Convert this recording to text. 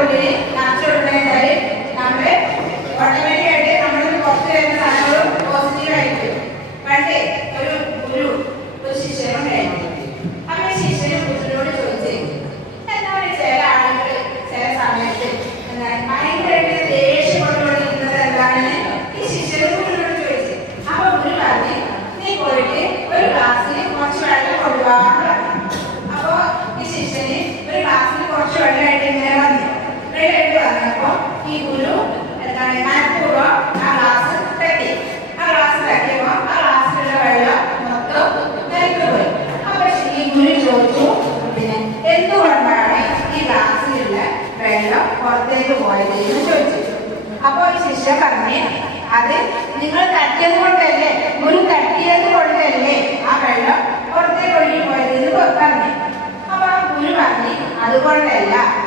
ഉള്ളിൽ നിറച്ചുകൊടുക്കുന്നതായി നമ്മള് ഓട്ടോമാറ്റിക്കായിട്ട് നമ്മൾ പുറത്ത് വരുന്ന സാധനങ്ങളും പോസിറ്റീവ് ആയിരിക്കും. പണ്ടേ ഒരു ശിഷ്യനുണ്ടായിരുന്നു. അപ്പൊ ശിഷ്യന് ഗുരുവിനോട് ചോദിച്ചു, എന്താണ് ചില ആളുകൾ ചില സമയത്ത് എന്താണ് ഭയങ്കരമായിട്ട് ദേഷ്യം കൊണ്ടുകൊണ്ടിരിക്കുന്നത് എന്താണെന്ന് ഈ ശിഷ്യന് ഗുരുവിനോട് ചോദിച്ചു. അപ്പൊ ഗുരു പറഞ്ഞു, നീ പോയിട്ട് ഒരു ഗ്ലാസ്സിൽ കുറച്ച് വെള്ളം കൊണ്ടുപോകാൻ പറഞ്ഞു. അപ്പൊ ഈ ശിഷ്യന് ഒരു ഗ്ലാസ്സിൽ കുറച്ച് വെള്ളമായിട്ട് ഇങ്ങനെ വന്നപ്പോ ഈ ഗുരു എന്താണ് മനഃപൂർവ്വം ആ ഗ്ലാസ് തട്ടി. ആ ഗ്ലാസ് തട്ടിയപ്പോ ആ ഗ്ലാസ്സിലുള്ള വെള്ളം മൊത്തം നിലത്തുപോയി. അപ്പൊ ഈ ഗുരു ചോദിച്ചു, പിന്നെ എന്തുകൊണ്ടാണ് ഈ ഗ്ലാസ്സിലുള്ള വെള്ളം പുറത്തേക്ക് പോയത് എന്ന് ചോദിച്ചു. അപ്പൊ ഈ ശിഷ്യ പറഞ്ഞു, അത് നിങ്ങൾ തട്ടിയത് കൊണ്ടല്ലേ, ഗുരു തട്ടിയത് കൊണ്ടല്ലേ ആ വെള്ളം പുറത്തേക്ക് ഒഴുകി പോയത് എന്ന് പറഞ്ഞു. അപ്പൊ ഗുരു പറഞ്ഞു, അതുകൊണ്ടല്ല,